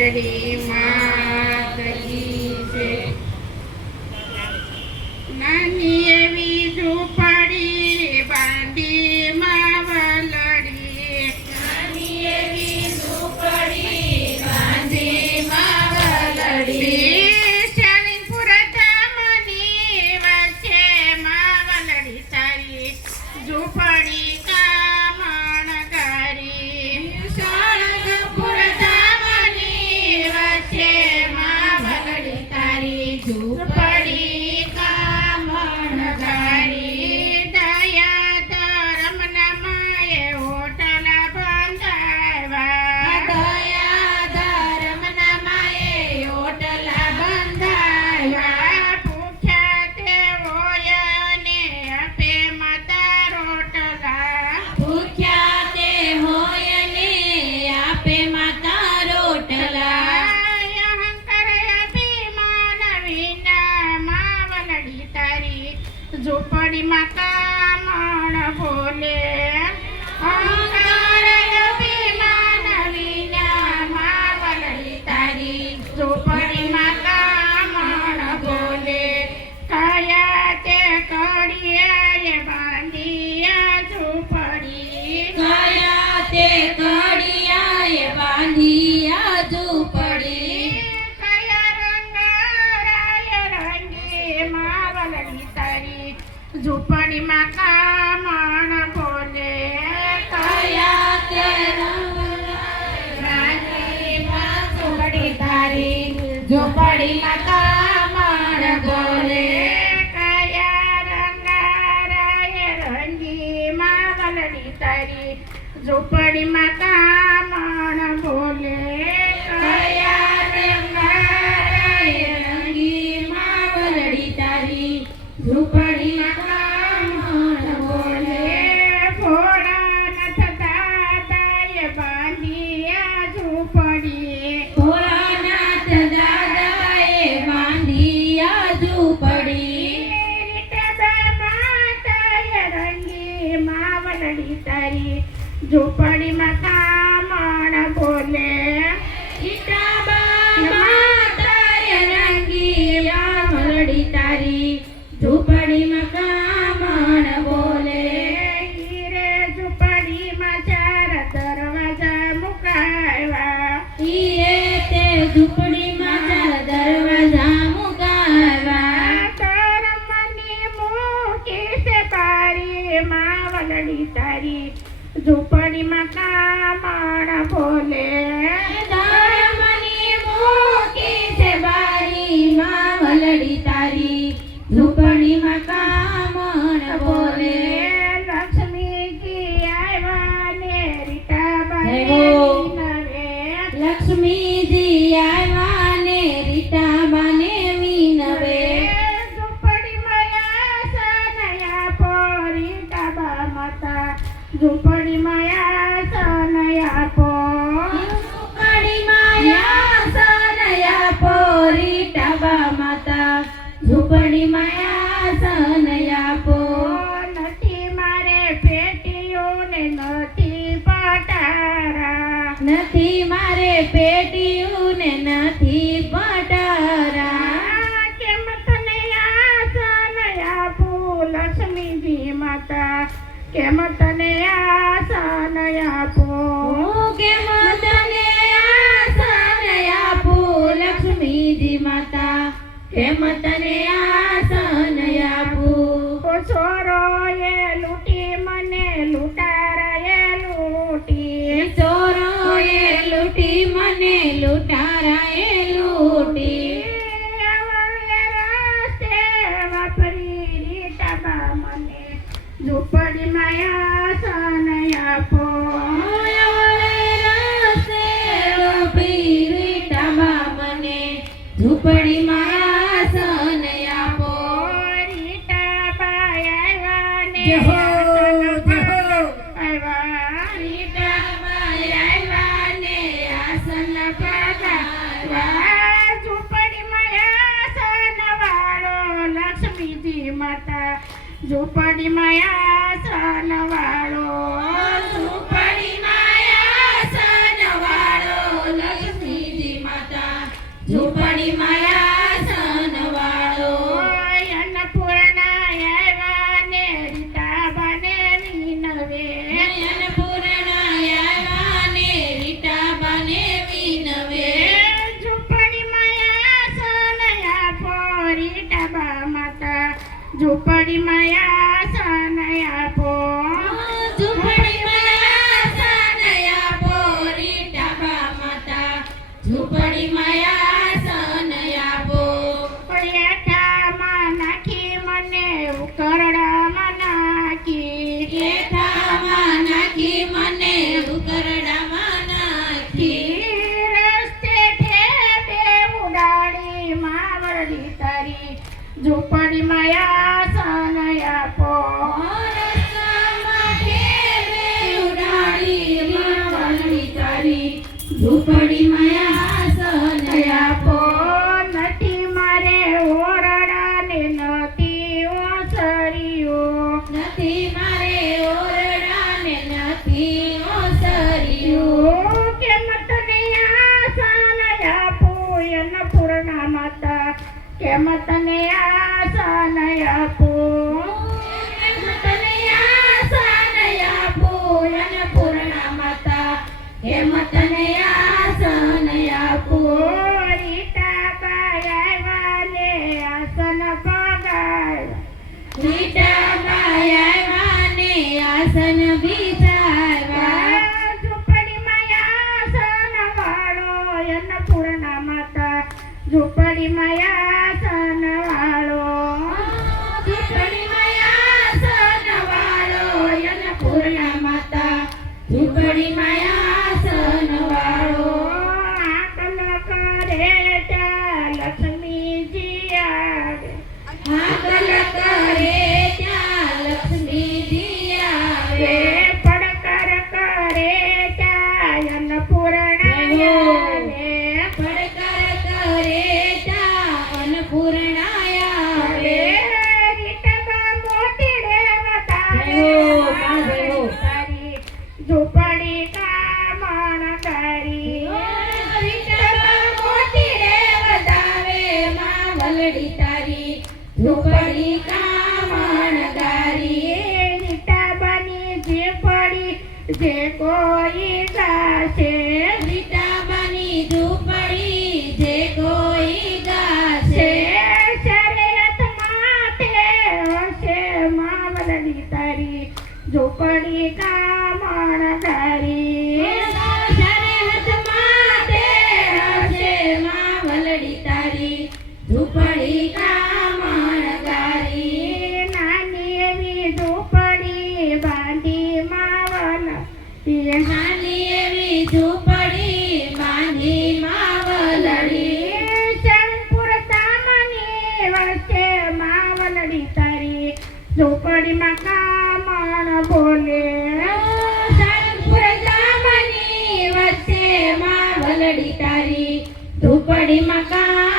મેલડી માત કી જય. નાની એવી ઝૂંપડી બાંધી માવલડી, નાની એવી ઝૂંપડી બાંધી માવલડી. શાળીપુર ધામની વચ્ચે માવલડી તારી ઝૂંપડી કામણગારી. શાળગપુર ધામની વચ્ચે માવલડી તારી ઝૂંપડી કામણગારી. દયા ધર્મના માએ હોટલ બંધાવ્યા, દયા ધર્મના માએ હોટલા બંધાવ્યા. ભૂખ્યા તે હોય ને આપે માતા રોટલા. ભૂખ્યા તે હોય ને આપે માતા રોટલા. અહંકાર અભિમાન વિના માવલડી તારી ઝૂંપડીમાં કામણ બોલે. અહંકાર અભિમાન વિના માવલડી તારી ઝૂંપડીમાં કામણ બોલે. કયા તે કડિયાએ બાંધી આ ઝૂંપડી, કયા તે કડિયાએ બાંધી આ ઝૂંપડી. કયા રંગરાય રંગી માવલડી તારી ઝૂંપડીમાં કામણ બોલે. કયા તે રાની ઝૂંપડી તારી ઝૂંપડીમાં કામણ બોલે. કયા રંગરાય રંગી માવલડી તારી ઝૂંપડીમાં કામણ બોલે. કયા રંગારાય રંગી માવલડી તારી ઝૂંપડીમાં કામણ બોલે. ભોળાનાથ દાદાએ બાંધી આ ઝૂંપડી, ભોળાનાથ દાદાએ બાંધી આ ઝૂંપડી. માતાએ રંગી માવલડી તારી ઝૂંપડીમાં કામણ બોલે. ઈટાબા માતાએ રંગી માવલડી તારી ઝૂંપડીમાં કામણ બોલે. હીરે ઝૂંપડીમાં ચાર દરવાજા મુકાવ્યા, ઈએ તે ઝૂંપડીમાં ચાર દરવાજા મુકાવ્યા. ધર્મની મૂકી છે બારી માવલડી તારી ઝૂંપડીમાં કામણ બોલે. ધર્મની મૂકી છે બારી માવલડી તારી ઝૂંપડીમાં કામણ બોલે. લક્ષ્મીજી આવ્યા ને રીટાબાઈ જય હો. નવે, લક્ષ્મીજી આવ્યા ને રીટાબાને વિનવે. ઝૂંપડીમાં આસન આપો રીટાબા માતા, ઝૂંપડીમાં આસન આપો. ઝૂંપડીમાં આસન આપો રીટાબા માતા, ઝૂંપડીમાં આસન આપો. નથી મારે પેટીઓને નથી પટારા, નથી મારે પેટીયું ને નથી પટારા. કેમ તને આસન આપું લક્ષ્મીજી માતા, કેમ તને આસન આપું. હું કેમ તને આસન આપું લક્ષ્મીજી માતા, કેમ તને આસન આપું. ચોરોએ લૂંટી મને લૂંટારાએ લૂંટી, ચોરોએ લૂંટી મને લૂંટારાએ લૂંટી. રસ્તે વાપરી રીટાબા મને ઝૂંપડીમાં આસન આપો. રસ્તે વાપરી રીટાબા મને ઝૂંપડીમાં આસન આપો. રીટાબાઈ આવ્યા ને જય હો, જય હો. આવ્યા રીટાબાઈ આવ્યા ને આસન પધાર્યા. ઝૂંપડીમાં આસન વાળો લક્ષ્મીજી માતા, ઝૂંપડીમાં આસન વાળો. ઝૂંપડીમાં આસન વાળો લક્ષ્મીજી માતા. ઝૂંપડીમાં આસન આપો ઝૂંપડીમાં આસન આપો રીટા બા માતા ઝૂંપડીમાં આસન આપો હેઠામાં નાખી મને ઉકરડામાં નાખી હેઠામાં નાખી મને ઉકરડામાં નાખી રસ્તે ઠેબે ઉડાડી માવડી તારી ઝૂંપડીમાં આસન આપો રસ્તામાં ઠેલે ઉડાડી માવડી તારી ઝૂંપડીમાં આસન આપો નથી મારે ઓરડા ને નથી ઓસરીઓ નથી મારે ઓરડા ને નથી ઓસરીઓ કેમ તને આસન આપું અન્નપૂર્ણા માતા કેમ તને આસન આપું તને આસન આપું અન્નપૂર્ણા માતા હેમ તને આસન આપું રીટા બાઈ વાલે આસન પગાય રીટા બાઈ આવ્યા ને આસન બિછાવ્યા ઝૂંપડીમાં આસન વાળો અન્નપૂર્ણા માતા ઝૂંપડીમાં આસન વાળો ઝૂંપડીમાં આસન વાળો અન્નપૂર્ણા માતા ઝૂંપડીમાં આસન વાળો આકલ કરે ત્યાં લક્ષ્મીજી આવે હાકલ કરે ત્યાં લક્ષ્મીજી આવે પડકાર કરે ત્યાં અન્નપૂર્ણા આવે પડકાર કરે ત્યાં અન્નપૂર્ણા આવે રીટબા મોતીડે જય હો, માં જય હો. તારી ઝૂંપડી કામણ કરી રીટા મોતી રે વધાવે માં વલડી તારી ઝૂંપડી કામણગારી રીટાબાની જે પડી જે કોઈ ગાશે રીટાબાની ઝૂંપડી જે કોઈ ગાશે શરયત માથે હશે માવલડી તારી ઝૂંપડી કામણ કરી શરહદ માથે હશે માં વલડી તારી ઝૂંપડી કામણગારી નાની એવી ઝૂંપડી બાંધી માવલ નાની એવી ઝૂંપડી બાંધી માં વલડી શરણપુર ધામની વચ્ચે માવલડી તારી ઝૂંપડીમાં કામણ બોલે સારંગપુર ગામની વચ્ચે માં વલડી તારી ઝૂંપડીમાં કામ